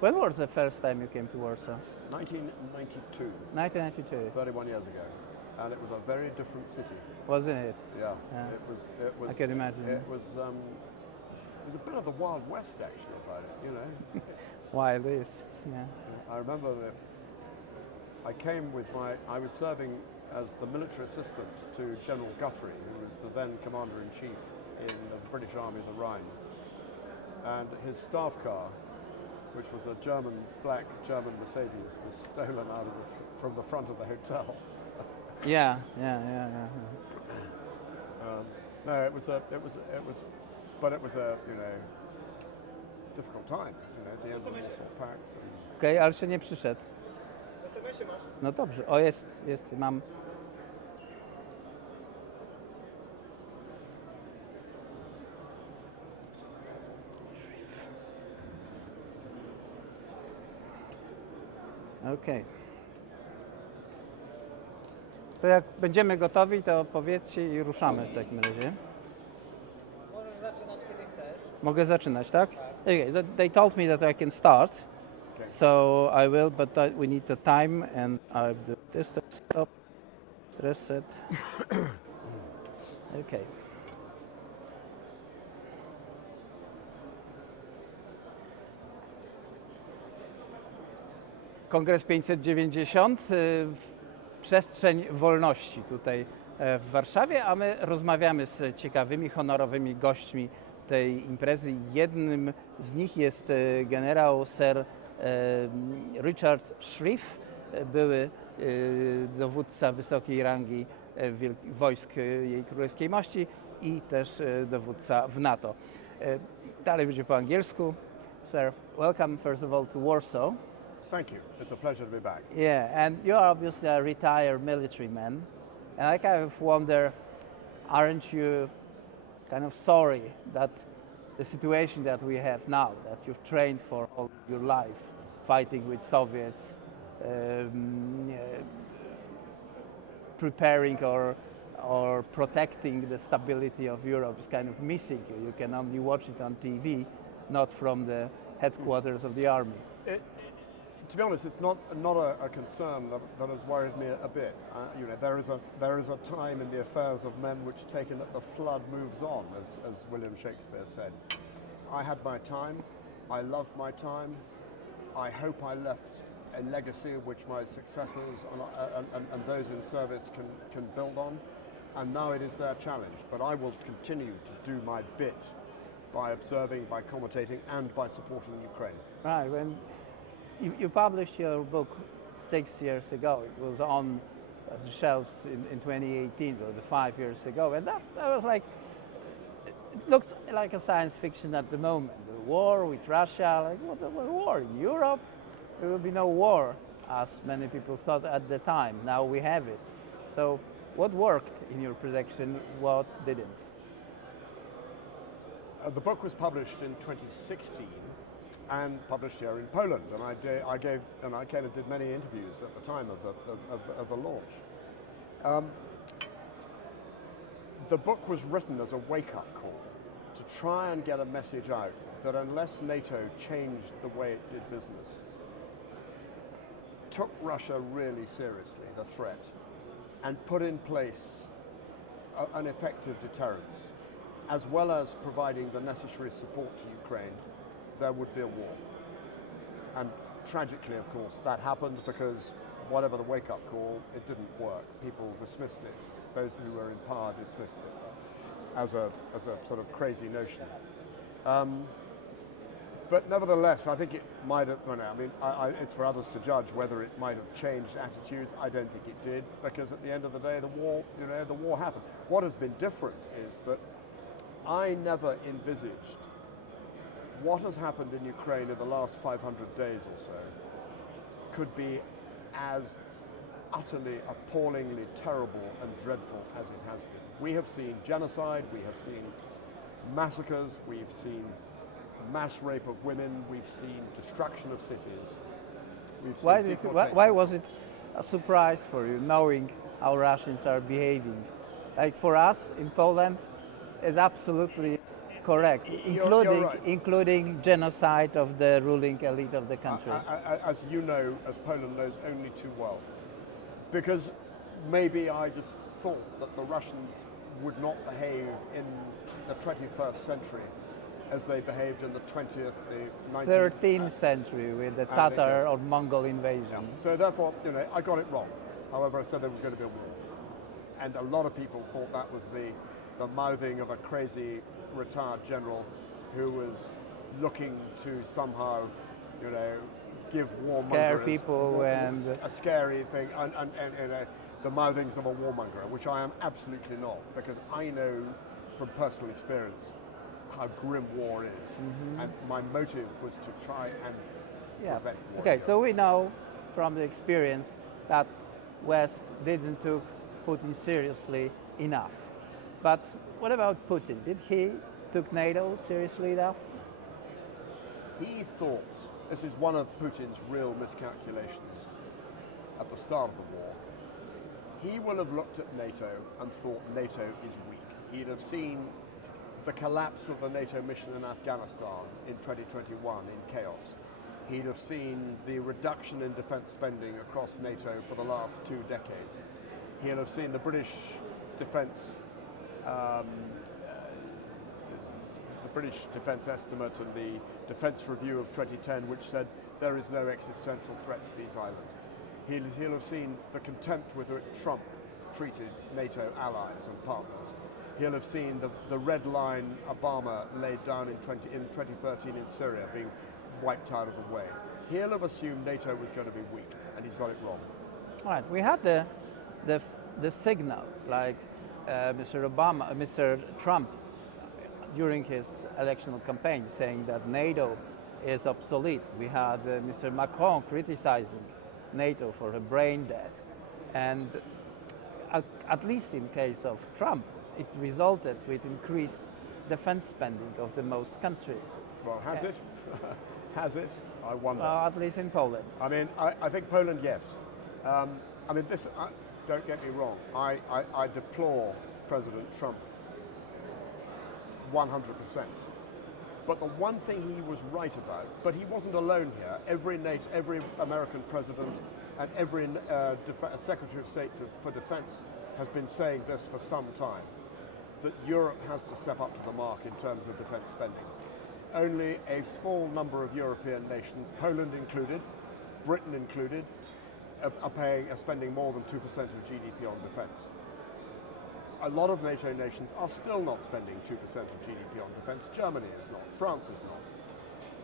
When was the first time you came to Warsaw? 1992. 1992. 31 years ago, and it was a very different city. Wasn't it? Yeah, Yeah. It was. I can imagine. It was a bit of the Wild West, actually, about it. You know. Wild East. Yeah. I remember that I came with I was serving as the military assistant to General Guthrie, who was the then commander-in-chief in the British Army of the Rhine, and his staff car, which was a black German Mercedes, was stolen out of from the front of the hotel. Yeah. No, it was a difficult time. You know, the end of the Warsaw Pact. Okej, ale jeszcze nie przyszedł. No dobrze. O, jest, mam. Okej. To jak będziemy gotowi, to powiedzcie i ruszamy w takim razie. Możesz zaczynać kiedy chcesz. Mogę zaczynać, tak? Okay, they told me that I can start, Okay. so I will, but we need the time and I'll do this to stop, reset. Okay. Kongres 590, przestrzeń wolności tutaj w Warszawie, a my rozmawiamy z ciekawymi, honorowymi gośćmi tej imprezy. Jednym z nich jest generał Sir Richard Shirreff, były dowódca wysokiej rangi wojsk Jej Królewskiej Mości i też dowódca w NATO. Dalej będzie po angielsku. Sir, welcome first of all to Warsaw. Thank you. It's a pleasure to be back. Yeah, and you're obviously a retired military man, and I kind of wonder, aren't you kind of sorry that the situation that we have now, that you've trained for all your life, fighting with Soviets, preparing or protecting the stability of Europe is kind of missing. You can only watch it on TV, not from the headquarters of the army. To be honest, it's not a concern that has worried me a bit. You know, there is a time in the affairs of men which taken that the flood moves on, as William Shakespeare said. I had my time. I loved my time. I hope I left a legacy which my successors and those in service can build on. And now it is their challenge. But I will continue to do my bit by observing, by commentating, and by supporting Ukraine. Right. When you published your book 6 years ago. It was on the shelves in 2018, or 5 years ago, and that was like, it looks like a science fiction at the moment. The war with Russia, like what war in Europe? There will be no war, as many people thought at the time. Now we have it. So, what worked in your prediction? What didn't? The book was published in 2016. And published here in Poland, and I came and did many interviews at the time of the launch. The book was written as a wake-up call to try and get a message out that unless NATO changed the way it did business, took Russia really seriously, the threat, and put in place an effective deterrence, as well as providing the necessary support to Ukraine, there would be a war. And tragically, of course, that happened because whatever the wake-up call, it didn't work. People dismissed it. Those who were in power dismissed it as a sort of crazy notion. But nevertheless, I think it might have, well, I mean, it's for others to judge whether it might have changed attitudes. I don't think it did, because at the end of the day, the war happened. What has been different is that I never envisaged what has happened in Ukraine in the last 500 days or so could be as utterly, appallingly terrible and dreadful as it has been. We have seen genocide, we have seen massacres, we've seen mass rape of women, we've seen destruction of cities. We've seen why was it a surprise for you, knowing how Russians are behaving? Like for us in Poland, it's absolutely correct, You're right. including genocide of the ruling elite of the country. As you know, as Poland knows only too well. Because maybe I just thought that the Russians would not behave in the 21st century as they behaved in the 20th, the 19th. 13th century with the Tatar or Mongol invasion. So therefore, I got it wrong. However, I said there was going to be a war. And a lot of people thought that was the mouthing of a crazy retired general who was looking to somehow, give warmongers Scare people and a scary thing, and the mouthings of a warmonger, which I am absolutely not, because I know from personal experience how grim war is, and my motive was to try and prevent war. Okay, so we know from the experience that West didn't took Putin seriously enough. But what about Putin? Did he took NATO seriously enough? He thought, this is one of Putin's real miscalculations at the start of the war, he will have looked at NATO and thought NATO is weak. He'd have seen the collapse of the NATO mission in Afghanistan in 2021 in chaos. He'd have seen the reduction in defense spending across NATO for the last 2 decades. He'll have seen the British defense estimate and the defense review of 2010, which said there is no existential threat to these islands. He'll have seen the contempt with which Trump treated NATO allies and partners. He'll have seen the red line Obama laid down in 2013 in Syria being wiped out of the way. He'll have assumed NATO was going to be weak, and he's got it wrong. All right, we had the signals like Mr. Trump during his electional campaign saying that NATO is obsolete. We had Mr. Macron criticizing NATO for a brain death, and at least in case of Trump, it resulted with increased defense spending of the most countries. Well, has it? Has it? I wonder. Well, at least in Poland. I mean, I think Poland, yes. Don't get me wrong. I deplore President Trump 100%. But the one thing he was right about, but he wasn't alone here. Every American president and every Secretary of State for Defense has been saying this for some time, that Europe has to step up to the mark in terms of defense spending. Only a small number of European nations, Poland included, Britain included, are spending more than 2% of GDP on defense. A lot of NATO nations are still not spending 2% of GDP on defense. Germany is not, France is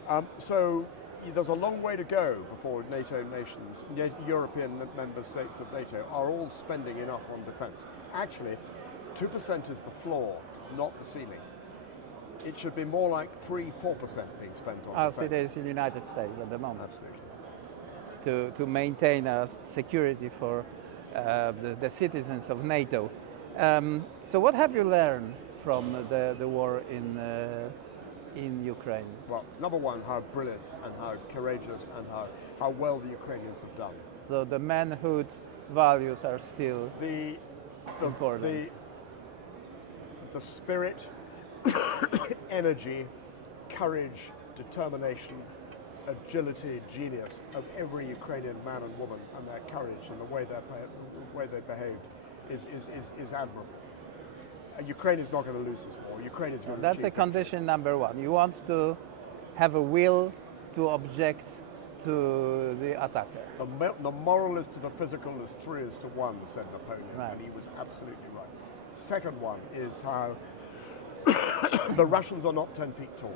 not. So there's a long way to go before NATO nations, European member states of NATO, are all spending enough on defense. Actually, 2% is the floor, not the ceiling. It should be more like 3-4% being spent on defense. As it is in the United States at the moment. Absolutely. To maintain security for the citizens of NATO. So what have you learned from the war in Ukraine? Well, number one, how brilliant and how courageous and how well the Ukrainians have done. So the manhood values are still important. The spirit, energy, courage, determination, agility, genius of every Ukrainian man and woman, and their courage and the way they behaved is admirable. Ukraine is not going to lose this war. Ukraine is going to That's the condition number one. You want to have a will to object to the attacker. The moral is to the physical as 3 is to 1, said Napoleon, right. And he was absolutely right. Second one is how the Russians are not 10 feet tall.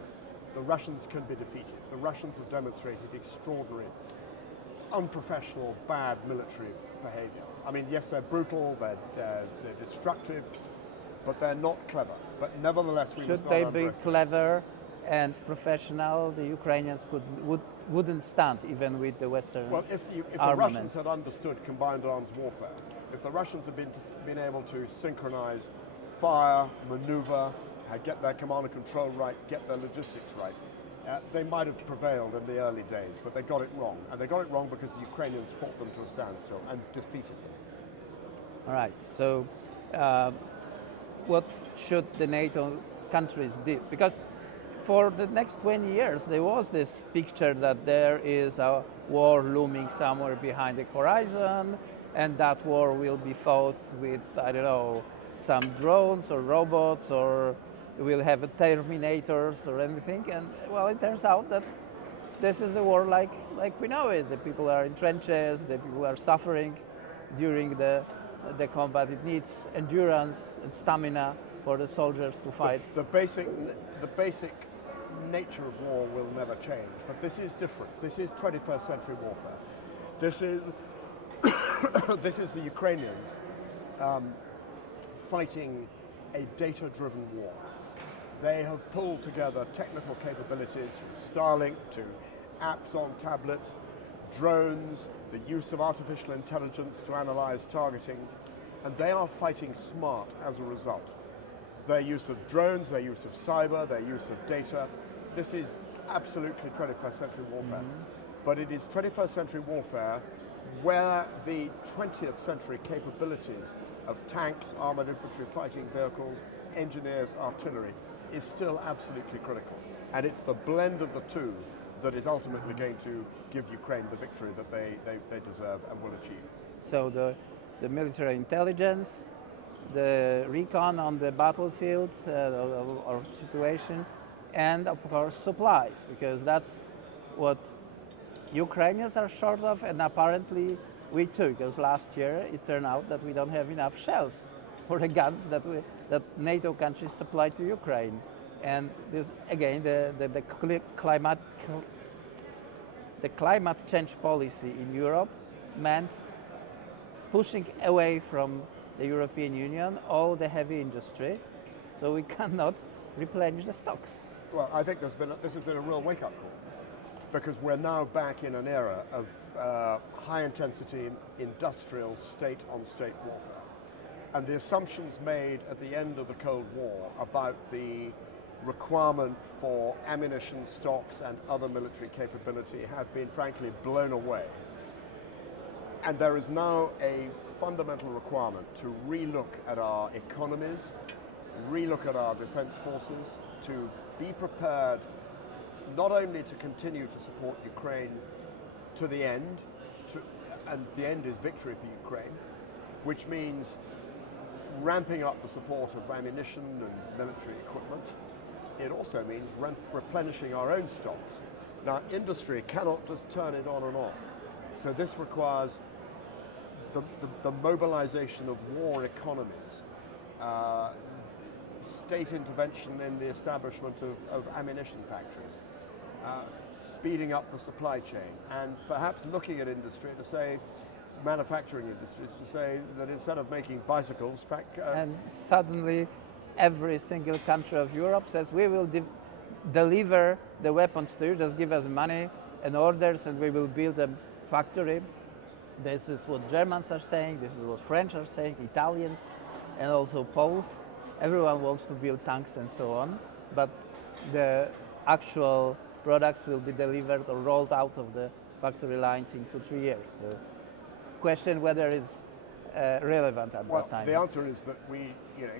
The Russians can be defeated. The Russians have demonstrated extraordinary, unprofessional, bad military behavior. I mean, yes, they're brutal, they're destructive, but they're not clever. But nevertheless, we must not underestimate. Should they be underestimate. clever and professional? The Ukrainians wouldn't stand even with the Western Well, if the Russians had understood combined arms warfare, if the Russians had been able to synchronize fire, maneuver, get their command and control right, get their logistics right, they might have prevailed in the early days, but they got it wrong. And they got it wrong because the Ukrainians fought them to a standstill and defeated them. All right. So what should the NATO countries did. Because for the next 20 years, there was this picture that there is a war looming somewhere behind the horizon, and that war will be fought with, I don't know, some drones or robots, or we'll have terminators or anything. And well, it turns out that this is the war like we know it. The people are in trenches, the people are suffering during the combat. It needs endurance and stamina for the soldiers to fight. The basic nature of war will never change, but this is different. This is 21st century warfare. This is this is the Ukrainians fighting a data-driven war. They have pulled together technical capabilities from Starlink to apps on tablets, drones, the use of artificial intelligence to analyze targeting, and they are fighting smart as a result. Their use of drones, their use of cyber, their use of data, this is absolutely 21st century warfare. But it is 21st century warfare where the 20th century capabilities of tanks, armored infantry, fighting vehicles, engineers, artillery is still absolutely critical. And it's the blend of the two that is ultimately going to give Ukraine the victory that they deserve and will achieve. So the military intelligence, the recon on the battlefield or situation, and of course supplies, because that's what Ukrainians are short of, and apparently we too, because last year it turned out that we don't have enough shells for the guns that NATO countries supply to Ukraine. And this again, the climate change policy in Europe meant pushing away from the European Union all the heavy industry, so we cannot replenish the stocks. Well, I think this has been a real wake-up call, because we're now back in an era of high-intensity industrial state-on-state warfare. And the assumptions made at the end of the Cold War about the requirement for ammunition stocks and other military capability have been frankly blown away. And there is now a fundamental requirement to relook at our economies, relook at our defense forces, to be prepared not only to continue to support Ukraine to the end, and the end is victory for Ukraine, which means ramping up the support of ammunition and military equipment. It also means replenishing our own stocks. Now, industry cannot just turn it on and off. So this requires the mobilization of war economies, state intervention in the establishment of ammunition factories, speeding up the supply chain, and perhaps looking at industry to say, manufacturing industries, to say that instead of making bicycles, and suddenly every single country of Europe says we will deliver the weapons to you, just give us money and orders and we will build a factory. This is what Germans are saying, this is what French are saying, Italians, and also Poles. Everyone wants to build tanks and so on, but the actual products will be delivered or rolled out of the factory lines in 2-3 years. So, question whether it's relevant at that time. The answer is that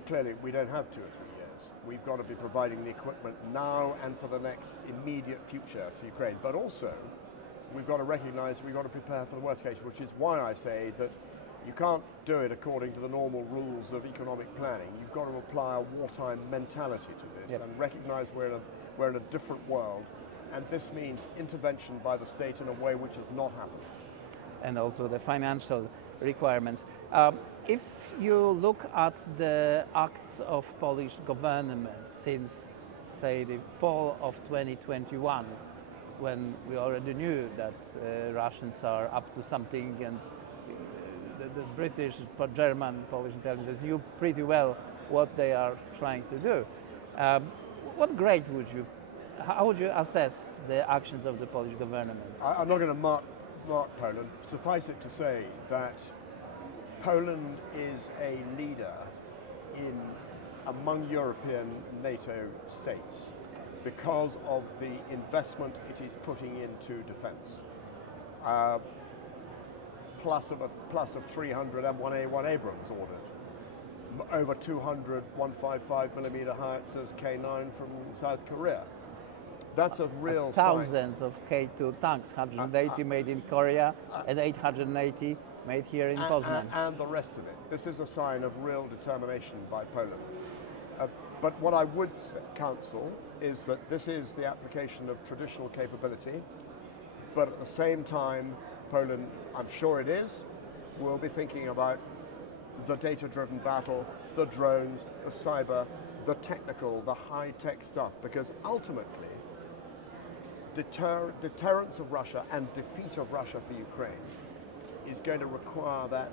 clearly we don't have 2 or 3 years. We've got to be providing the equipment now and for the next immediate future to Ukraine. But also, we've got to recognize we've got to prepare for the worst case, which is why I say that you can't do it according to the normal rules of economic planning. You've got to apply a wartime mentality to this and recognize we're in a different world, and this means intervention by the state in a way which has not happened. And also the financial requirements. If you look at the acts of Polish government since, say, the fall of 2021, when we already knew that Russians are up to something, and the British, German, Polish intelligence knew pretty well what they are trying to do. How would you assess the actions of the Polish government? I'm not going to mark Poland. Suffice it to say that Poland is a leader among European NATO states because of the investment it is putting into defense. Plus of 300 M1A1 Abrams ordered. over 200 155 millimeter howitzers K9 from South Korea. That's a real sign. Thousands of K2 tanks, 180 made in Korea and 880 made here in Poznan. And the rest of it. This is a sign of real determination by Poland. But what I would counsel is that this is the application of traditional capability, but at the same time, Poland, I'm sure it is, will be thinking about the data-driven battle, the drones, the cyber, the technical, the high-tech stuff, because ultimately, deterrence of Russia and defeat of Russia for Ukraine is going to require that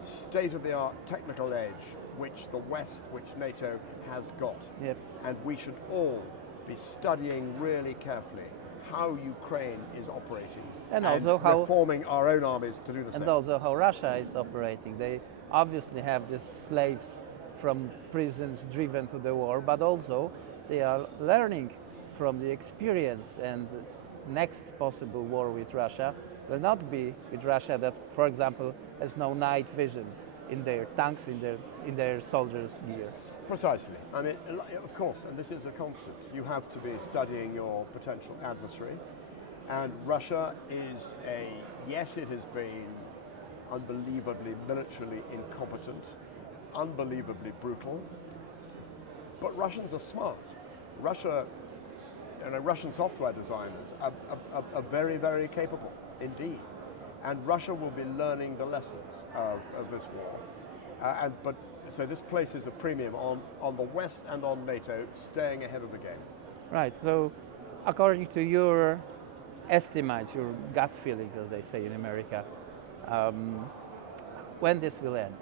state-of-the-art technical edge which the West, which NATO has got. Yep. And we should all be studying really carefully how Ukraine is operating And also how reforming our own armies to do the same. And also how Russia is operating. They obviously have these slaves from prisons driven to the war, but also they are learning from the experience, and the next possible war with Russia will not be with Russia that, for example, has no night vision in their tanks, in their soldiers' gear. Precisely. I mean, of course, and this is a constant. You have to be studying your potential adversary. And Russia is yes, it has been unbelievably militarily incompetent, unbelievably brutal, but Russians are smart. Russian software designers are very, very capable indeed. And Russia will be learning the lessons of this war. So this places a premium on the West and on NATO staying ahead of the game. Right, so according to your estimates, your gut feeling, as they say in America, when this will end?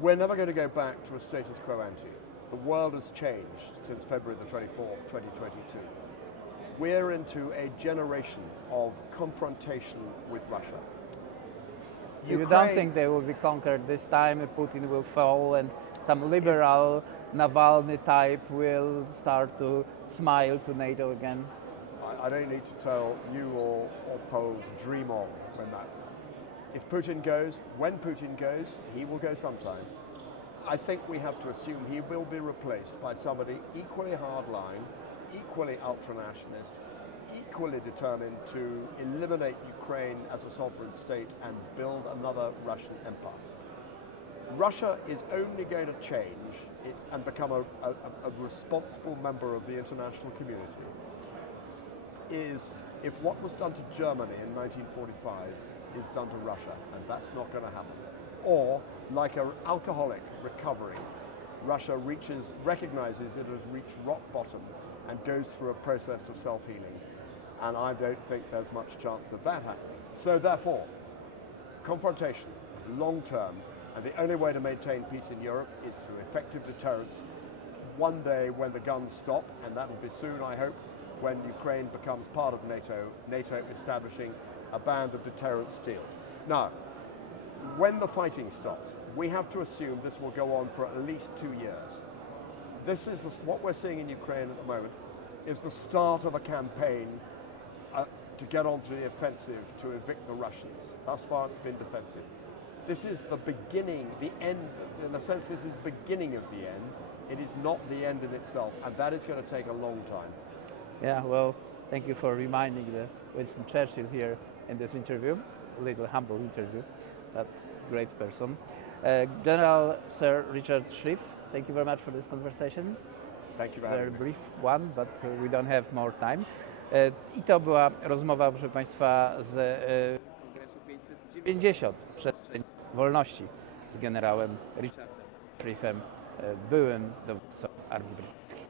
We're never going to go back to a status quo ante. The world has changed since February the 24th, 2022. We're into a generation of confrontation with Russia. So you don't think they will be conquered this time? Putin will fall and some liberal Navalny type will start to smile to NATO again? I don't need to tell you or Poles, dream on when that. If Putin goes, when Putin goes, he will go sometime. I think we have to assume he will be replaced by somebody equally hardline, equally ultranationalist, equally determined to eliminate Ukraine as a sovereign state and build another Russian empire. Russia is only going to change and become a responsible member of the international community if what was done to Germany in 1945 is done to Russia, and that's not going to happen. Or, like an alcoholic recovering, Russia recognizes it has reached rock bottom and goes through a process of self-healing. And I don't think there's much chance of that happening. So therefore, confrontation, long-term, and the only way to maintain peace in Europe is through effective deterrence. One day when the guns stop, and that will be soon, I hope, when Ukraine becomes part of NATO, NATO establishing a band of deterrent steel. Now, when the fighting stops, we have to assume this will go on for at least 2 years. What we're seeing in Ukraine at the moment is the start of a campaign to get onto the offensive to evict the Russians. Thus far it's been defensive. This is the beginning, the end, in a sense this is the beginning of the end. It is not the end in itself, and that is going to take a long time. Yeah, well, thank you for reminding the Winston Churchill here in this interview, a little humble interview, but great person. General Sir Richard Shirreff, thank you very much for this conversation. Thank you very much. Very brief one, but we don't have more time. I to była rozmowa, proszę Państwa, z Kongresu 590, Przestrzeń Wolności, z generałem Richardem Shirreffem, byłym dowódcą Armii Brytyjskiej.